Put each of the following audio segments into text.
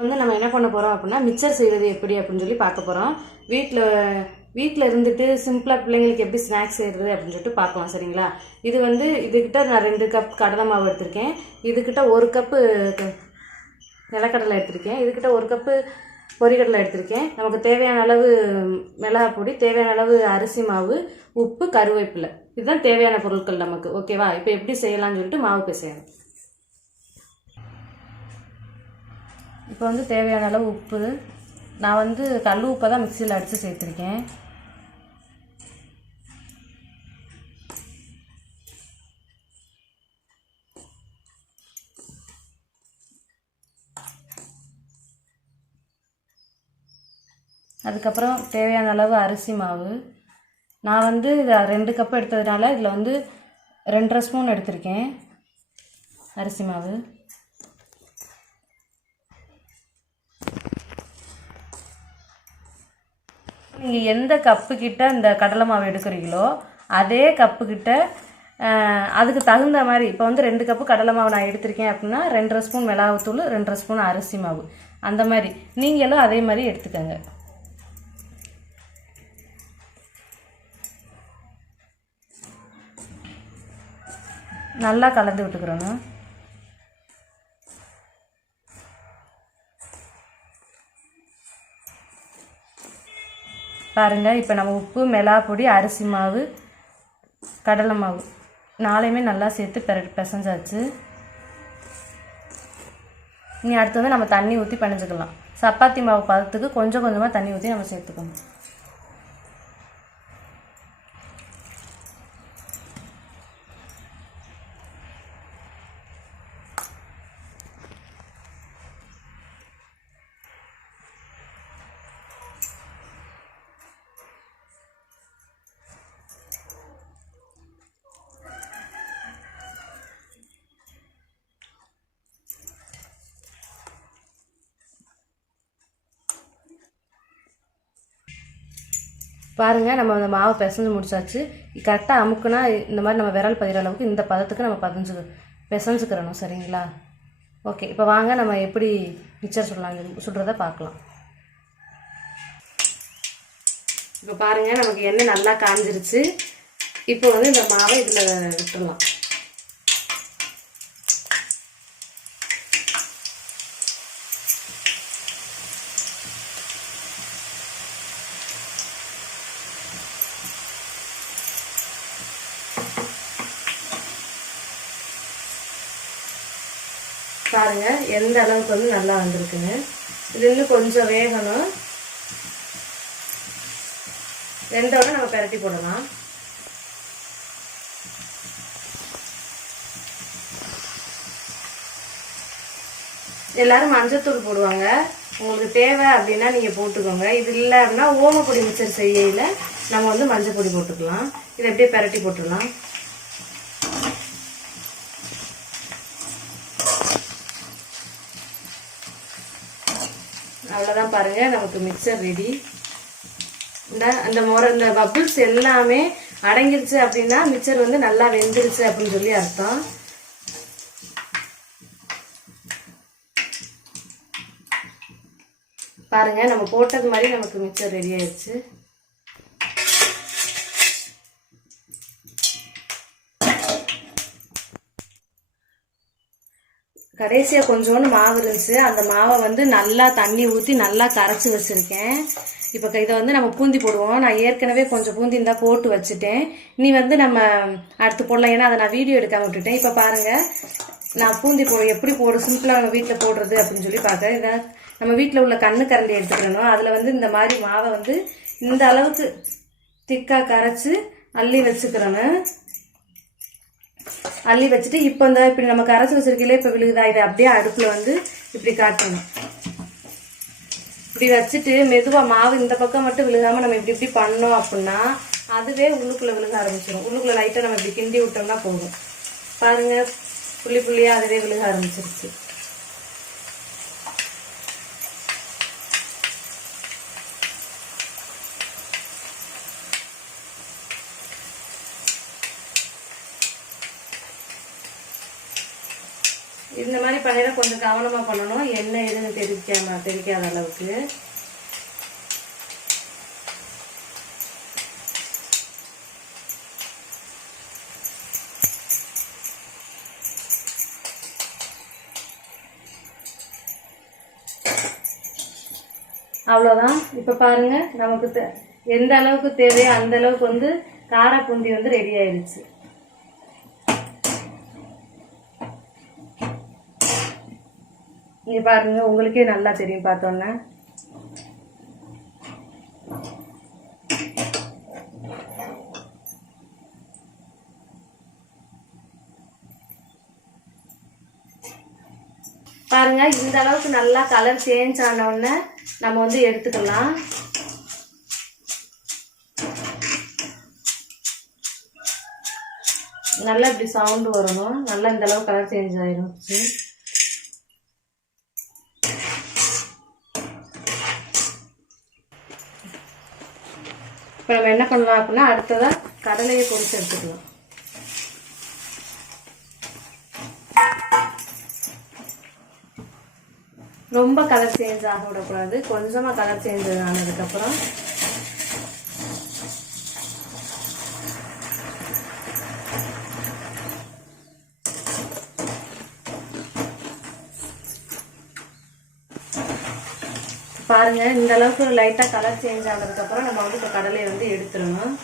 வந்து நம்ம என்ன பண்ண போகிறோம் அப்படின்னா மிக்சர் செய்வது எப்படி அப்படின்னு சொல்லி பார்க்க போகிறோம். வீட்டில் இருந்துட்டு சிம்பிளாக பிள்ளைங்களுக்கு எப்படி ஸ்நாக்ஸ் செய்கிறது அப்படின்னு சொல்லிட்டு பார்க்கலாம். சரிங்களா? இது வந்து இதுக்கிட்ட நான் 2 கப் கடலை மாவு எடுத்திருக்கேன். இதுக்கிட்ட 1 கப்பு நிலக்கடலை எடுத்திருக்கேன். இதுக்கிட்ட 1 கப்பு பொரிகடலை எடுத்திருக்கேன். நமக்கு தேவையான அளவு மிளகாய் பொடி, தேவையான அளவு அரிசி மாவு, உப்பு, கருவேப்பிலை, இதுதான் தேவையான பொருட்கள் நமக்கு. ஓகேவா? இப்போ எப்படி செய்யலாம்னு சொல்லிட்டு மாவு பிசையணும். இப்போ வந்து தேவையான அளவு உப்பு, நான் வந்து கல் உப்பை தான் மிக்சியில் அடித்து சேர்த்துருக்கேன். அதுக்கப்புறம் தேவையான அளவு அரிசி மாவு, நான் வந்து 2 கப் எடுத்ததுனால இதில் வந்து 2.5 ஸ்பூன் எடுத்திருக்கேன் அரிசி மாவு. நீங்கள் எந்த கப்பு கிட்ட இந்த கடலை மாவு எடுக்கிறீங்களோ அதே கப்பு கிட்ட அதுக்கு தகுந்த மாதிரி, இப்போ வந்து 2 கப்பு கடலை மாவு நான் எடுத்திருக்கேன் அப்படின்னா 2.5 ஸ்பூன் மிளகாத்தூள், 2.5 ஸ்பூன் அரிசி மாவு, அந்த மாதிரி நீங்களும் அதே மாதிரி எடுத்துக்கோங்க. நல்லா கலந்து விட்டுக்கிறோங்க. பாருங்கள், இப்போ நம்ம உப்பு, மிளகாய் பொடி, அரிசி மாவு, கடலை மாவு 4மே நல்லா சேர்த்து பிசைஞ்சாச்சு. இனி அடுத்து வந்து நம்ம தண்ணி ஊற்றி பிணைஞ்சிக்கலாம். சப்பாத்தி மாவு பதத்துக்கு கொஞ்சம் கொஞ்சமாக தண்ணி ஊற்றி நம்ம சேர்த்துக்கணும். பாருங்கள், நம்ம அந்த மாவு பிசைஞ்சு முடிச்சாச்சு. கரெக்டாக அமுக்குனா இந்த மாதிரி நம்ம விரல் பதிகிற அளவுக்கு இந்த பதத்துக்கு நம்ம பிசைஞ்சுக்கிறணும். சரிங்களா? ஓகே, இப்போ வாங்க நம்ம எப்படி மிக்சர் சுடுறத பார்க்கலாம். இப்போ பாருங்கள், நமக்கு எண்ணெய் நல்லா காஞ்சிருச்சு. இப்போ வந்து இந்த மாவை இதில் விட்டுடலாம். பாருங்க எந்த அளவுக்கு வந்து நல்லா வந்திருக்குன்னு. இது இன்னும் கொஞ்சம் வேகணும். வெந்தோட நம்ம பரட்டி போடலாம். எல்லாரும் மஞ்சத்தூள் போடுவாங்க. உங்களுக்கு தேவை அப்படின்னா நீங்க போட்டுக்கோங்க. இது இல்லை அப்படின்னா ஓமப்பொடி மிக்சர் செய்யல நம்ம வந்து மஞ்சள் பொடி போட்டுக்கலாம். இதை அப்படியே பரட்டி போட்டுடலாம். அவ்வளோதான். பாருங்க, நமக்கு மிக்சர் ரெடி. இந்த பபிள்ஸ் எல்லாமே அடங்கிருச்சு அப்படின்னா மிக்சர் வந்து நல்லா வெந்துருச்சு அப்படின்னு சொல்லி அர்த்தம். பாருங்க, நம்ம போட்டது மாதிரி நமக்கு மிக்சர் ரெடி ஆயிடுச்சு. கடைசியாக கொஞ்சோண்டு மாவு இருந்துச்சு. அந்த மாவை வந்து நல்லா தண்ணி ஊற்றி நல்லா கரைச்சி வச்சுருக்கேன். இப்போ இதை வந்து நம்ம பூந்தி போடுவோம். நான் ஏற்கனவே கொஞ்சம் பூந்தி இருந்தால் போட்டு வச்சுட்டேன். நீ வந்து நம்ம அடுத்து போடலாம், ஏன்னா அதை நான் வீடியோ எடுக்காம விட்டுட்டேன். இப்போ பாருங்கள், நான் பூந்தி எப்படி சிம்பிளாக நம்ம வீட்டில் போடுறது அப்படின்னு சொல்லி பார்க்குறேன். இதை நம்ம வீட்டில் உள்ள கண்ணு கரண்டி எடுத்துக்கிறணும். அதில் வந்து இந்த மாதிரி மாவை வந்து இந்த அளவுக்கு திக்காக கரைச்சி அள்ளி வச்சுக்கிறோன்னு. அள்ளி வச்சுட்டு இப்போ இந்த இப்படி நம்ம கரைச்சி வச்சிருக்கீங்களே, இப்போ விழுகுதா, இதை அப்படியே அடுப்பில் வந்து இப்படி காட்டணும். இப்படி வச்சுட்டு மெதுவாக மாவு இந்த பக்கம் மட்டும் விழுகாமல் நம்ம இப்படி இப்படி பண்ணோம் அப்படின்னா அதுவே உள்ளுக்குள்ளே விழுக ஆரம்பிச்சிடும். உள்ளுக்குள்ளே லைட்டாக நம்ம இப்படி கிண்டி விட்டோம்னா போதும். பாருங்கள், புள்ளி புள்ளியாக அதுவே விழுக ஆரம்பிச்சிருச்சு. இந்த மாதிரி பண்ணையில் கொஞ்சம் கவனமாக பண்ணணும், எண்ணெய் எதுவும் தெரிக்காத அளவுக்கு. அவ்வளோதான். இப்போ பாருங்கள், நமக்கு எந்த அளவுக்கு தேவையோ அந்த அளவுக்கு வந்து கார பூந்தி வந்து ரெடி ஆயிடுச்சு. இங்கே பாருங்க, உங்களுக்கே நல்லா தெரியும் பார்த்தோன்னே. பாருங்க, இந்த அளவுக்கு நல்லா கலர் சேஞ்ச் ஆன உடனே நம்ம வந்து எடுத்துக்கலாம். நல்லா இப்படி சவுண்டு வரணும். நல்லா இந்த அளவுக்கு கலர் சேஞ்ச் ஆயிருச்சு. இப்போ நம்ம என்ன பண்ணலாம் அப்படின்னா, அடுத்ததாக கடலையை பொரிச்சு எடுத்துக்கலாம். ரொம்ப கலர் சேஞ்ச் ஆக விடக்கூடாது, கொஞ்சமாக கலர் சேஞ்ச் ஆனதுக்கப்புறம் பாருங்க, இந்த அளவுக்கு லைட்டாக கலர் சேஞ்ச் ஆனதுக்கப்புறம் நம்ம வந்து இப்போ கடலையை வந்து எடுத்துடணும்.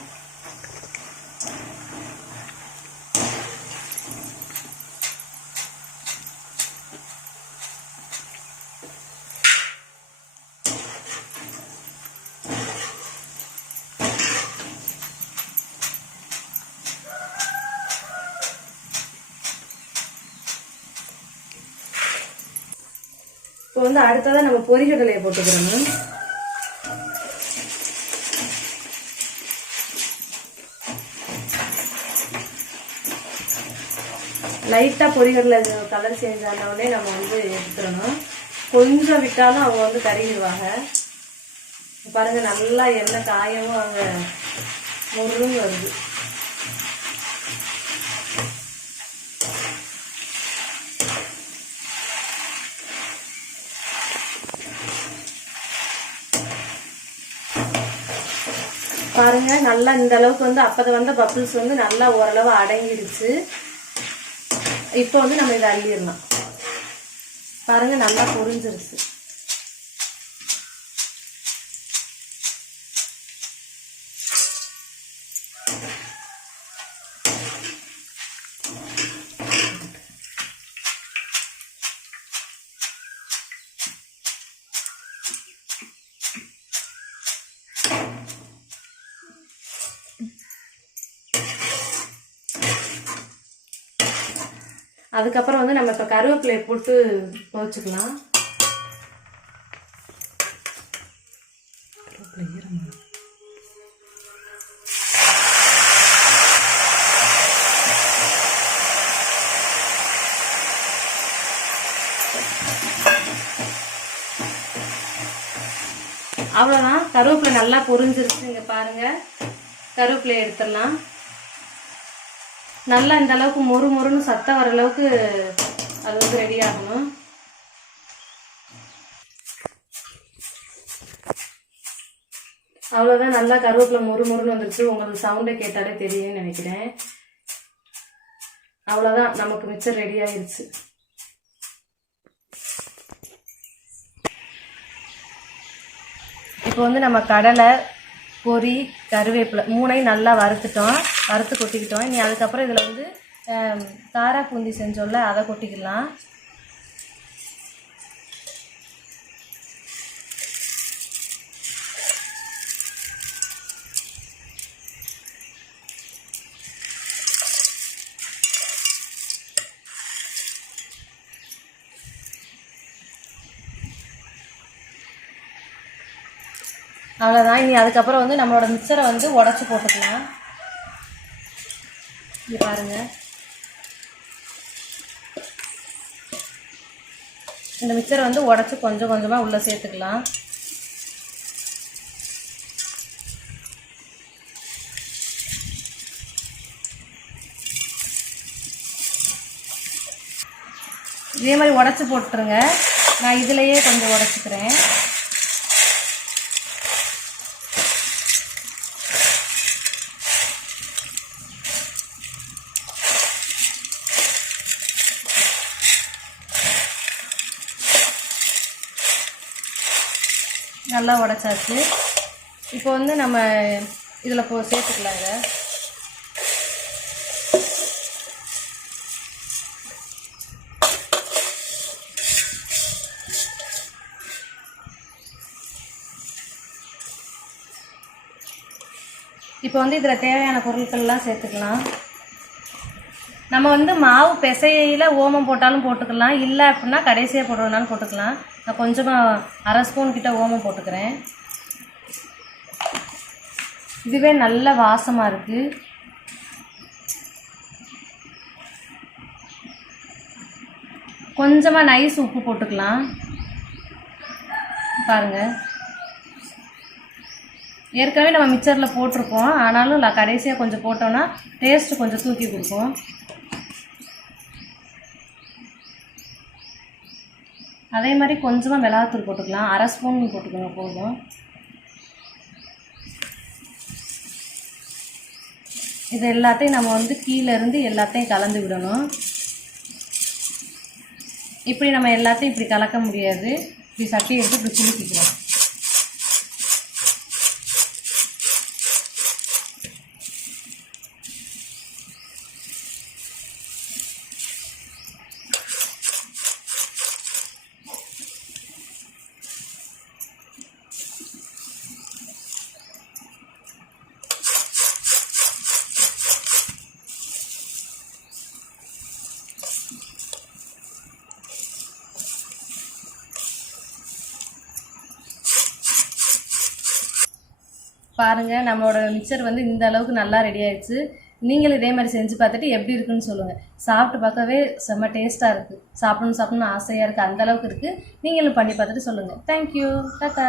இப்போ வந்து அடுத்ததாக நம்ம பொரிகடலையை போட்டுக்கிறோம். லைட்டாக பொரிகடலை கலர் சேஞ்ச் ஆனவுடனே நம்ம வந்து எடுத்துடணும். கொஞ்சம் விட்டாலும் அவங்க வந்து கருகிடுவாங்க. பாருங்க, நல்லா எண்ணெய் காயவும் அவங்க முருன்னு வருது. பாருங்க, நல்லா இந்த அளவுக்கு வந்து அப்போ வந்த பப்பிள்ஸ் வந்து நல்லா ஓரளவு அடங்கிடுச்சு. இப்போ வந்து நம்ம இதை அள்ளிடலாம். பாருங்க, நல்லா பொரிஞ்சிருச்சு. அதுக்கப்புறம் வந்து நம்ம இப்போ கருவேப்பிலையை போட்டு பொரிச்சுக்கலாம். அவ்வளோதான், கருவேப்பிலை நல்லா பொரிஞ்சிருச்சு. இங்கே பாருங்கள், கருவேப்பிலையை எடுத்துடலாம். நல்லா இந்த அளவுக்கு மொறு மொறுன்னு சத்தம் வர அளவுக்கு அது வந்து ரெடி ஆகணும். அவ்வளோதான், நல்லா கருவேப்பிலை மொறு மொறுன்னு வந்துருச்சு. உங்களுக்கு சவுண்டை கேட்டாலே தெரியும்னு நினைக்கிறேன். அவ்வளோதான், நமக்கு மிச்சர் ரெடி ஆயிடுச்சு. இப்போ வந்து நம்ம கடலை, பொரி, கருவேப்பிலை மூணையும் நல்லா வறுத்து கொட்டிக்கிட்டோம். இனி அதுக்கப்புறம் இதில் வந்து காரா பூந்தி செஞ்சோம்ல, அதை கொட்டிக்கலாம். அவ்வளோதான். இனி அதுக்கப்புறம் வந்து நம்மளோட மிக்சரை வந்து உடச்சி போட்டுக்கலாம். இது பாருங்கள், இந்த மிக்சரை வந்து உடச்சி கொஞ்சம் கொஞ்சமாக உள்ளே சேர்த்துக்கலாம். இதே மாதிரி உடச்சி போட்டுருங்க. நான் இதிலையே கொஞ்சம் உடச்சிக்கிறேன். நல்லா உடச்சாச்சு. இப்போ வந்து நம்ம இதில் சேர்த்துக்கலாங்க. இப்போ வந்து இதில் தேவையான பொருட்கள்லாம் சேர்த்துக்கலாம். நம்ம வந்து மாவு பிசையில் ஓமம் போட்டாலும் போட்டுக்கலாம், இல்லை அப்படின்னா கடைசியாக போடுறதுனாலும் போட்டுக்கலாம். நான் கொஞ்சமாக 1/2 ஸ்பூன் கிட்ட ஓமம் போட்டுக்கிறேன். இதுவே நல்ல வாசமாக இருக்குது. கொஞ்சமாக நைஸ் உப்பு போட்டுக்கலாம். பாருங்கள், ஏற்கனவே நம்ம மிக்சரில் போட்டிருப்போம், ஆனாலும் கடைசியாக கொஞ்சம் போட்டோன்னா டேஸ்ட்டு கொஞ்சம் தூக்கி கொடுக்கும். அதே மாதிரி கொஞ்சமாக மிளகாத்தூள் போட்டுக்கலாம். 1/2 ஸ்பூன் போட்டுக்கோங்க போதும். இது எல்லாத்தையும் நம்ம வந்து கீழேருந்து எல்லாத்தையும் கலந்து விடணும். இப்படி நம்ம எல்லாத்தையும் இப்படி கலக்க முடியாது. இப்படி சட்டியை எடுத்து இப்படி சிலுக்கிக்கலாம். பாருங்கள், நம்மளோட மிக்சர் வந்து இந்த அளவுக்கு நல்லா ரெடி ஆயிடுச்சு. நீங்களும் இதே மாதிரி செஞ்சு பார்த்துட்டு எப்படி இருக்குன்னு சொல்லுங்கள். சாப்பிட்டு பார்க்கவே செம்ம டேஸ்ட்டாக இருக்குது. சாப்பிடணும்னு ஆசையாக இருக்குது. அந்தளவுக்கு இருக்குது. நீங்களும் பண்ணி பார்த்துட்டு சொல்லுங்கள். தேங்க்யூ. டாட்டா.